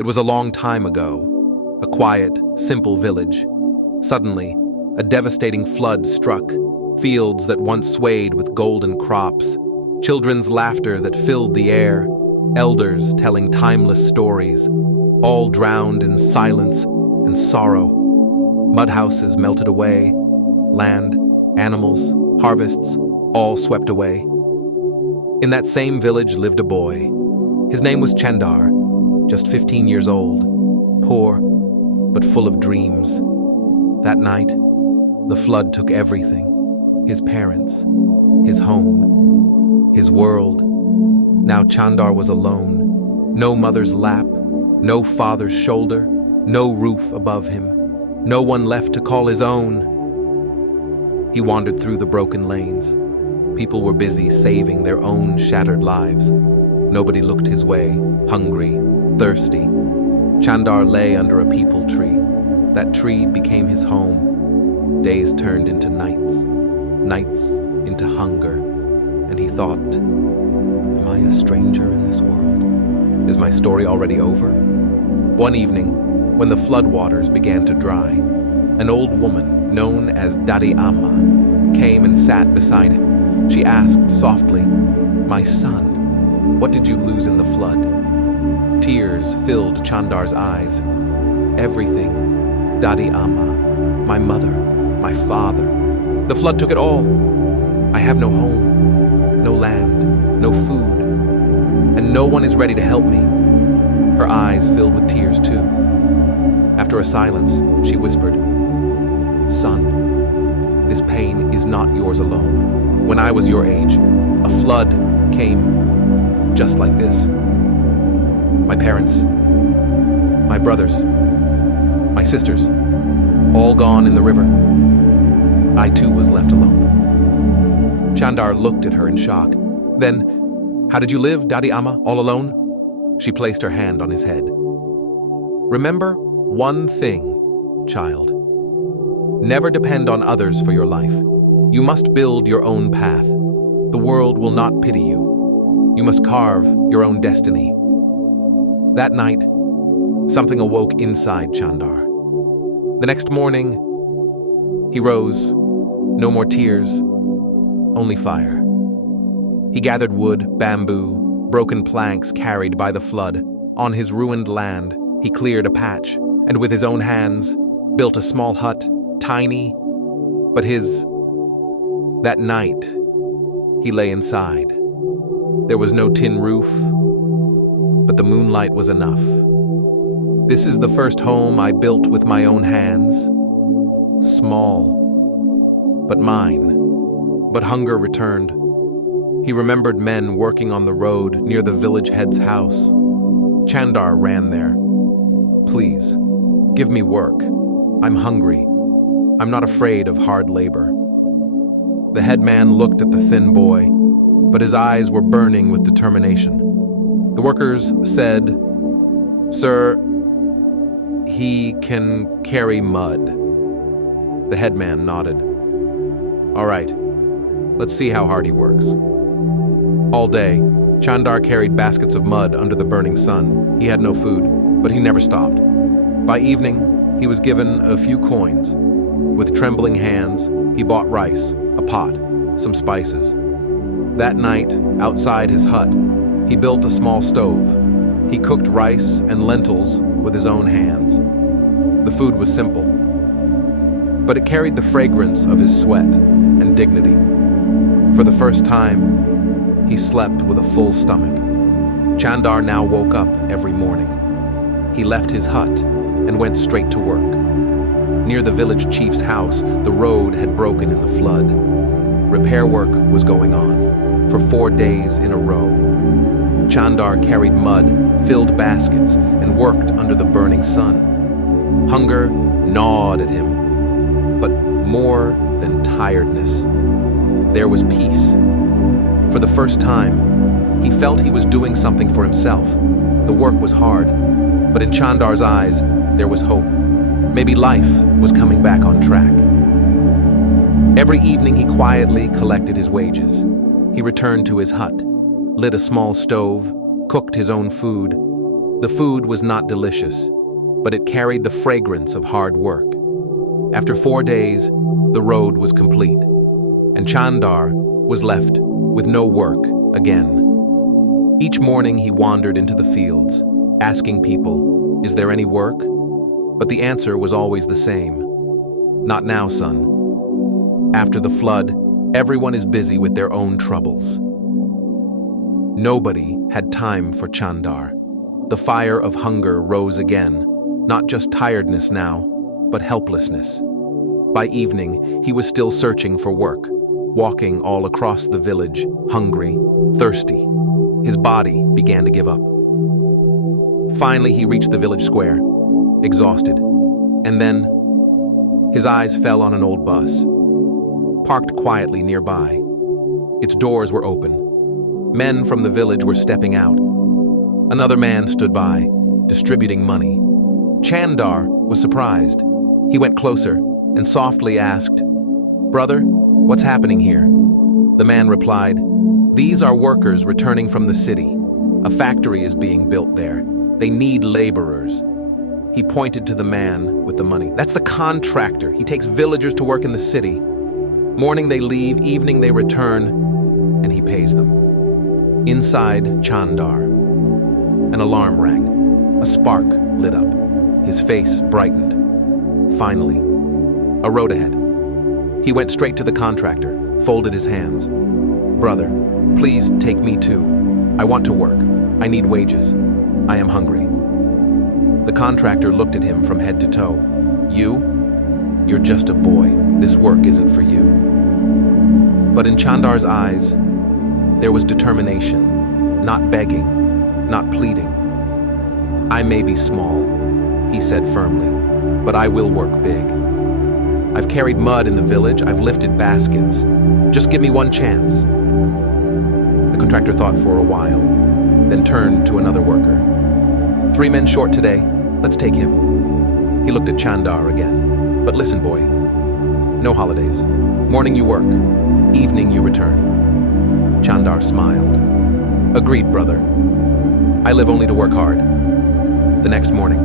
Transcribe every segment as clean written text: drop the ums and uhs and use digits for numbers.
It was a long time ago, a quiet, simple village. Suddenly, a devastating flood struck, fields that once swayed with golden crops, children's laughter that filled the air, elders telling timeless stories, all drowned in silence and sorrow. Mud houses melted away, land, animals, harvests, all swept away. In that same village lived a boy. His name was Chandar, just 15 years old, poor, but full of dreams. That night, the flood took everything: his parents, his home, his world. Now Chandar was alone, no mother's lap, no father's shoulder, no roof above him, no one left to call his own. He wandered through the broken lanes. People were busy saving their own shattered lives. Nobody looked his way, hungry, thirsty. Chandar lay under a peepal tree. That tree became his home. Days turned into nights, nights into hunger. And he thought, am I a stranger in this world? Is my story already over? One evening, when the floodwaters began to dry, an old woman known as Dari Amma came and sat beside him. She asked softly, "My son, what did you lose in the flood?" Tears filled Chandar's eyes. Everything, Dari Amma, my mother, my father. The flood took it all. I have no home, no land, no food, and no one is ready to help me. Her eyes filled with tears too. After a silence, she whispered, "Son, this pain is not yours alone. When I was your age, a flood came just like this. My parents, my brothers, my sisters, all gone in the river. I too was left alone." Chandar looked at her in shock. Then, "How did you live, Dari Amma, all alone?" She placed her hand on his head. "Remember one thing, child. Never depend on others for your life. You must build your own path. The world will not pity you. You must carve your own destiny." That night, something awoke inside Chandar. The next morning, he rose. No more tears, only fire. He gathered wood, bamboo, broken planks carried by the flood. On his ruined land, he cleared a patch, and with his own hands, built a small hut, tiny, but his. That night, he lay inside. There was no tin roof, but the moonlight was enough. "This is the first home I built with my own hands. Small, but mine." But hunger returned. He remembered men working on the road near the village head's house. Chandar ran there. "Please, give me work. I'm hungry. I'm not afraid of hard labor." The headman looked at the thin boy, but his eyes were burning with determination. The workers said, "Sir, he can carry mud." The headman nodded. "All right, let's see how hard he works." All day, Chandar carried baskets of mud under the burning sun. He had no food, but he never stopped. By evening, he was given a few coins. With trembling hands, he bought rice, a pot, some spices. That night, outside his hut, he built a small stove. He cooked rice and lentils with his own hands. The food was simple, but it carried the fragrance of his sweat and dignity. For the first time, he slept with a full stomach. Chandar now woke up every morning. He left his hut and went straight to work. Near the village chief's house, the road had broken in the flood. Repair work was going on for 4 days in a row. Chandar carried mud, filled baskets, and worked under the burning sun. Hunger gnawed at him, but more than tiredness, there was peace. For the first time, he felt he was doing something for himself. The work was hard, but in Chandar's eyes, there was hope. Maybe life was coming back on track. Every evening, he quietly collected his wages. He returned to his hut, lit a small stove, cooked his own food. The food was not delicious, but it carried the fragrance of hard work. After 4 days, the road was complete, and Chandar was left with no work again. Each morning he wandered into the fields, asking people, "Is there any work?" But the answer was always the same. "Not now, son. After the flood, everyone is busy with their own troubles." Nobody had time for Chandar. The fire of hunger rose again, not just tiredness now, but helplessness. By evening, he was still searching for work, walking all across the village, hungry, thirsty. His body began to give up. Finally, he reached the village square, exhausted. And then, his eyes fell on an old bus, parked quietly nearby. Its doors were open. Men from the village were stepping out. Another man stood by, distributing money. Chandar was surprised. He went closer and softly asked, "Brother, what's happening here?" The man replied, "These are workers returning from the city. A factory is being built there. They need laborers." He pointed to the man with the money. "That's the contractor. He takes villagers to work in the city. Morning they leave, evening they return, and he pays them." Inside Chandar, an alarm rang. A spark lit up. His face brightened. Finally, a road ahead. He went straight to the contractor, folded his hands. "Brother, please take me too. I want to work. I need wages. I am hungry." The contractor looked at him from head to toe. "You? You're just a boy. This work isn't for you." But in Chandar's eyes, there was determination, not begging, not pleading. "I may be small," he said firmly, "but I will work big. I've carried mud in the village, I've lifted baskets. Just give me one chance." The contractor thought for a while, then turned to another worker. "3 men short today, let's take him." He looked at Chandar again. "But listen, boy, no holidays. Morning you work, evening you return." Chandar smiled. "Agreed, brother. I live only to work hard." The next morning,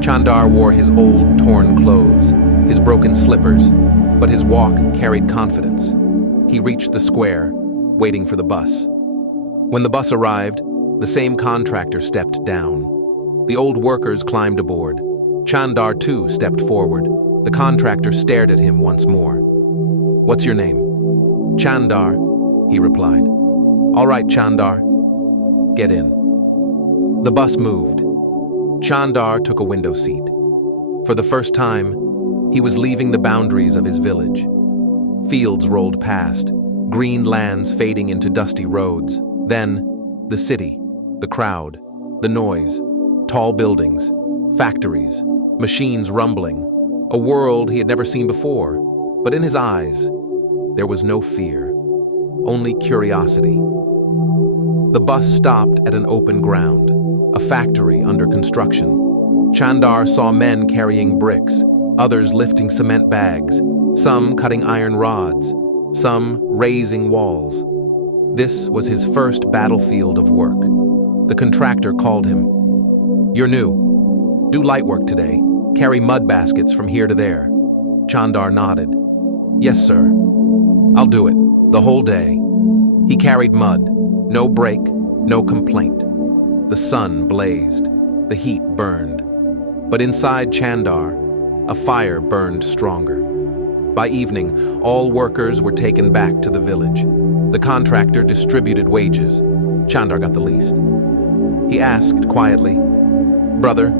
Chandar wore his old, torn clothes, his broken slippers, but his walk carried confidence. He reached the square, waiting for the bus. When the bus arrived, the same contractor stepped down. The old workers climbed aboard. Chandar too stepped forward. The contractor stared at him once more. "What's your name?" "Chandar," he replied. "All right, Chandar. Get in." The bus moved. Chandar took a window seat. For the first time, he was leaving the boundaries of his village. Fields rolled past, green lands fading into dusty roads. Then, the city, the crowd, the noise, tall buildings, factories, machines rumbling, a world he had never seen before. But in his eyes, there was no fear, only curiosity. The bus stopped at an open ground, a factory under construction. Chandar saw men carrying bricks, others lifting cement bags, some cutting iron rods, some raising walls. This was his first battlefield of work. The contractor called him. "You're new. Do light work today. Carry mud baskets from here to there." Chandar nodded. "Yes, sir. I'll do it, the whole day." He carried mud, no break, no complaint. The sun blazed, the heat burned. But inside Chandar, a fire burned stronger. By evening, all workers were taken back to the village. The contractor distributed wages. Chandar got the least. He asked quietly, "Brother,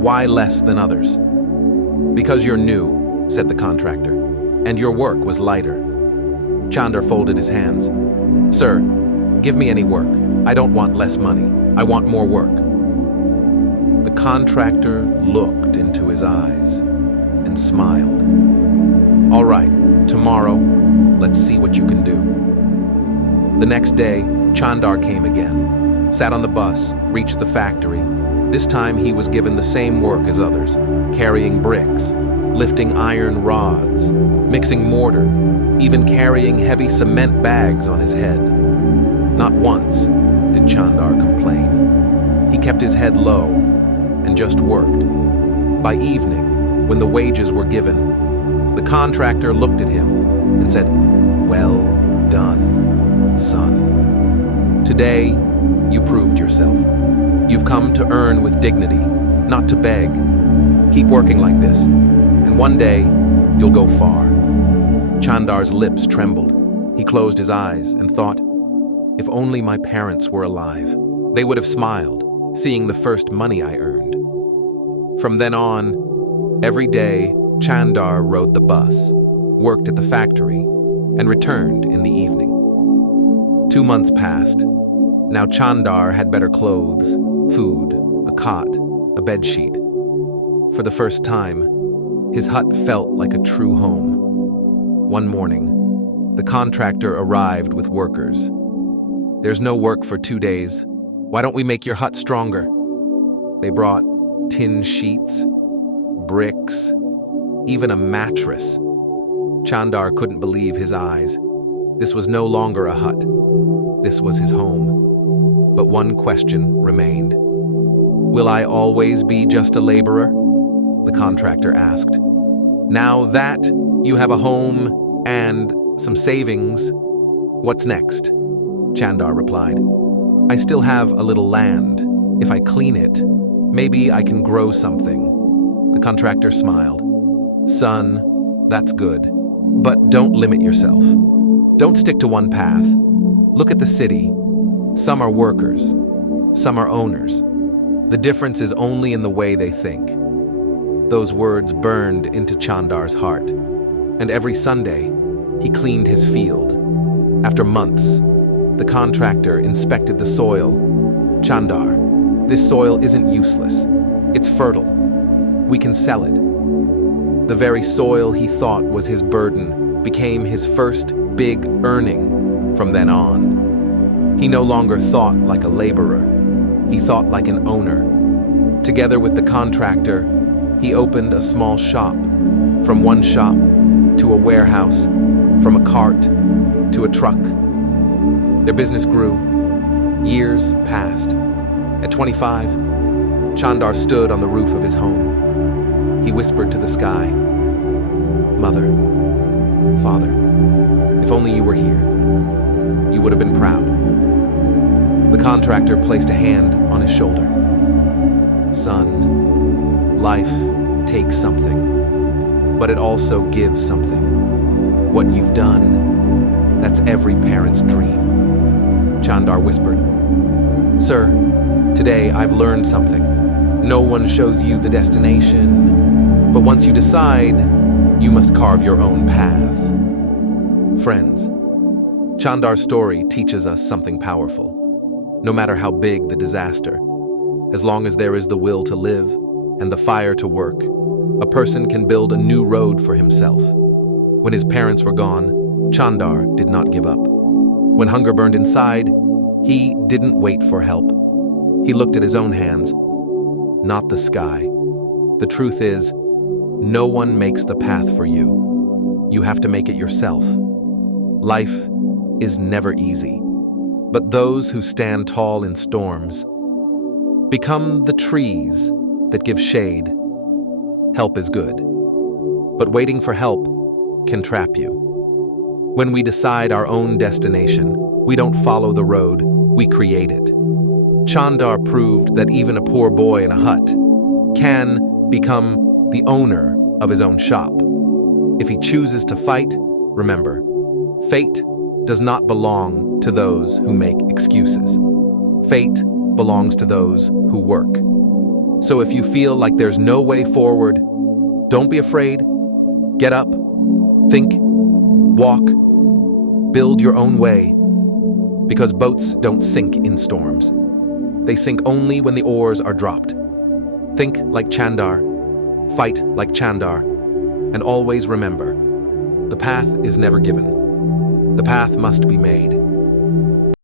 why less than others?" "Because you're new," said the contractor, "and your work was lighter." Chandar folded his hands. "Sir, give me any work. I don't want less money. I want more work." The contractor looked into his eyes and smiled. "All right, tomorrow, let's see what you can do." The next day, Chandar came again, sat on the bus, reached the factory. This time he was given the same work as others, carrying bricks, lifting iron rods, mixing mortar, even carrying heavy cement bags on his head. Not once did Chandar complain. He kept his head low and just worked. By evening, when the wages were given, the contractor looked at him and said, "Well done, son. Today, you proved yourself. You've come to earn with dignity, not to beg. Keep working like this, and one day, you'll go far." Chandar's lips trembled. He closed his eyes and thought, if only my parents were alive. They would have smiled, seeing the first money I earned. From then on, every day, Chandar rode the bus, worked at the factory, and returned in the evening. 2 months passed. Now Chandar had better clothes, food, a cot, a bedsheet. For the first time, his hut felt like a true home. One morning, the contractor arrived with workers. "There's no work for 2 days. Why don't we make your hut stronger?" They brought tin sheets, bricks, even a mattress. Chandar couldn't believe his eyes. This was no longer a hut. This was his home. But one question remained. "Will I always be just a laborer?" the contractor asked. "Now that you have a home and some savings, what's next?" Chandar replied. "I still have a little land. If I clean it, maybe I can grow something." The contractor smiled. "Son, that's good. But don't limit yourself. Don't stick to one path. Look at the city. Some are workers. Some are owners. The difference is only in the way they think." Those words burned into Chandar's heart. And every Sunday, he cleaned his field. After months, the contractor inspected the soil. "Chandar, this soil isn't useless. It's fertile. We can sell it." The very soil he thought was his burden became his first big earning from then on. He no longer thought like a laborer. He thought like an owner. Together with the contractor, he opened a small shop. From one shop to a warehouse, from a cart to a truck. Their business grew. Years passed. At 25, Chandar stood on the roof of his home. He whispered to the sky, "Mother, Father, if only you were here, you would have been proud." The contractor placed a hand on his shoulder. "Son, life takes something, but it also gives something. What you've done, that's every parent's dream." Chandar whispered, "Sir, today I've learned something. No one shows you the destination, but once you decide, you must carve your own path." Friends, Chandar's story teaches us something powerful. No matter how big the disaster, as long as there is the will to live and the fire to work, a person can build a new road for himself. When his parents were gone, Chandar did not give up. When hunger burned inside, he didn't wait for help. He looked at his own hands, not the sky. The truth is, no one makes the path for you. You have to make it yourself. Life is never easy, but those who stand tall in storms become the trees that give shade. Help is good, but waiting for help can trap you. When we decide our own destination, we don't follow the road, we create it. Chandar proved that even a poor boy in a hut can become the owner of his own shop. If he chooses to fight, remember, fate does not belong to those who make excuses. Fate belongs to those who work. So if you feel like there's no way forward, don't be afraid. Get up, think, walk, build your own way. Because boats don't sink in storms. They sink only when the oars are dropped. Think like Chandar, fight like Chandar, and always remember, the path is never given. The path must be made.